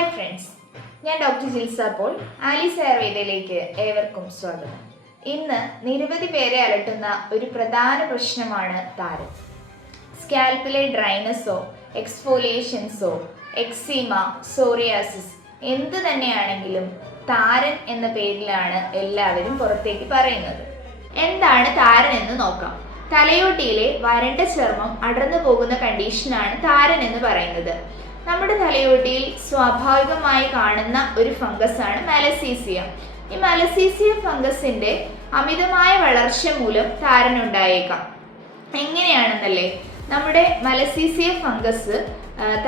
Hi friends, ഞാൻ doctor ജിൽസ Paul. Alice ആയുർവേദയിലേക്ക് ഏവർക്കും സ്വാഗതം. ഇന്ന് നിരവധി പേരെ അലട്ടുന്ന ഒരു പ്രധാന പ്രശ്നമാണ് താരൻ. സ്കാൽപ്പിലെ ഡ്രൈനസോ എക്സ്ഫോലിയേഷൻസോ എക്സീമ, സോറിയാസിസ് എന്ത് തന്നെയാണെങ്കിലും താരൻ എന്ന പേരിലാണ് എല്ലാവരും പുറത്തേക്ക് പറയുന്നത്. എന്താണ് താരൻ എന്ന് നോക്കാം. തലയോട്ടിയിലെ വരണ്ട ചർമ്മം അടർന്നു പോകുന്ന കണ്ടീഷനാണ് താരൻ എന്ന് പറയുന്നത്. നമ്മുടെ തലയോട്ടിയിൽ സ്വാഭാവികമായി കാണുന്ന ഒരു ഫംഗസാണ് മലസീസിയ. ഈ മലസീസിയ ഫംഗസിന്റെ അമിതമായ വളർച്ച മൂലം താരൻ ഉണ്ടായേക്കാം. എങ്ങനെയാണെന്നല്ലേ, നമ്മുടെ മലസീസിയ ഫംഗസ്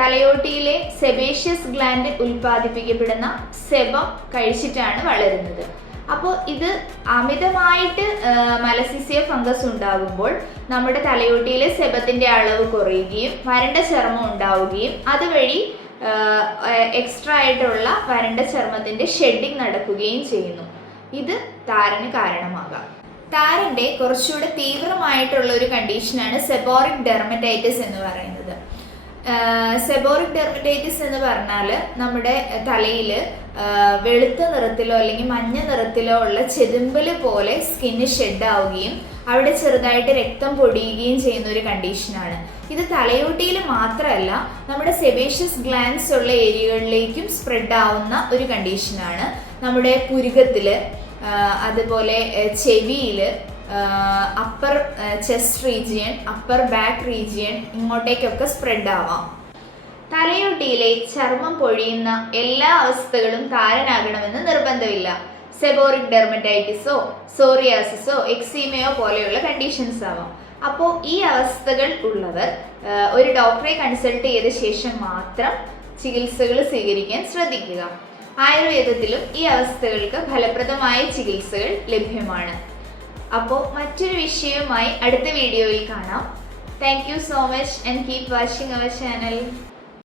തലയോട്ടിയിലെ സെബേഷ്യസ് ഗ്ലാൻഡ് ഉൽപ്പാദിപ്പിക്കപ്പെടുന്ന സെബം കഴിച്ചിട്ടാണ് വളരുന്നത്. അപ്പോൾ ഇത് അമിതമായിട്ട് മലസീസിയ ഫംഗസ് ഉണ്ടാകുമ്പോൾ നമ്മുടെ തലയോട്ടിയിലെ സെബത്തിന്റെ അളവ് കുറയുകയും വരണ്ട ചർമ്മം ഉണ്ടാവുകയും അതുവഴി എക്സ്ട്രാ ആയിട്ടുള്ള വരണ്ട ചർമ്മത്തിന്റെ ഷെഡിങ് നടക്കുകയും ചെയ്യുന്നു. ഇത് താരന് കാരണമാകാം. താരന്റെ കുറച്ചുകൂടെ തീവ്രമായിട്ടുള്ള ഒരു കണ്ടീഷനാണ് സെബോറിക് ഡെർമറ്റൈറ്റിസ് എന്ന് പറയുന്നത്. സെബോറിക് ഡെർമറ്റൈറ്റിസ് എന്ന് പറഞ്ഞാൽ നമ്മുടെ തലയിൽ വെളുത്ത നിറത്തിലോ അല്ലെങ്കിൽ മഞ്ഞ നിറത്തിലോ ഉള്ള ചെതുമ്പല് പോലെ സ്കിന്ന് ഷെഡ് ആവുകയും അവിടെ ചെറുതായിട്ട് രക്തം പൊടിയുകയും ചെയ്യുന്ന ഒരു കണ്ടീഷനാണ്. ഇത് തലയോട്ടിയിൽ മാത്രമല്ല, നമ്മുടെ സെബേഷ്യസ് ഗ്ലാൻഡ്സ് ഉള്ള ഏരിയകളിലേക്കും സ്പ്രെഡ് ആവുന്ന ഒരു കണ്ടീഷനാണ്. നമ്മുടെ പുരുകത്തില്, അതുപോലെ ചെവിയില്, upper chest region, upper back region ഇങ്ങോട്ടേക്കൊക്കെ സ്പ്രെഡ് ആവാം. തലയോട്ടിയിലെ ചർമ്മം പൊഴിയുന്ന എല്ലാ അവസ്ഥകളും താരനാകണമെന്ന് നിർബന്ധമില്ല. സെബോറിക് ഡെർമറ്റൈറ്റിസോ സോറിയാസിസോ എക്സീമയോ പോലെയുള്ള കണ്ടീഷൻസ് ആവാം. അപ്പോൾ ഈ അവസ്ഥകൾ ഉള്ളവർ ഒരു ഡോക്ടറെ കൺസൾട്ട് ചെയ്ത ശേഷം മാത്രം ചികിത്സകൾ സ്വീകരിക്കാൻ ശ്രദ്ധിക്കുക. ആയുർവേദത്തിലും ഈ അവസ്ഥകൾക്ക് ഫലപ്രദമായ ചികിത്സകൾ ലഭ്യമാണ്. അപ്പോൾ മറ്റൊരു വിഷയവുമായി അടുത്ത വീഡിയോയിൽ കാണാം. Thank you so much and keep watching our channel.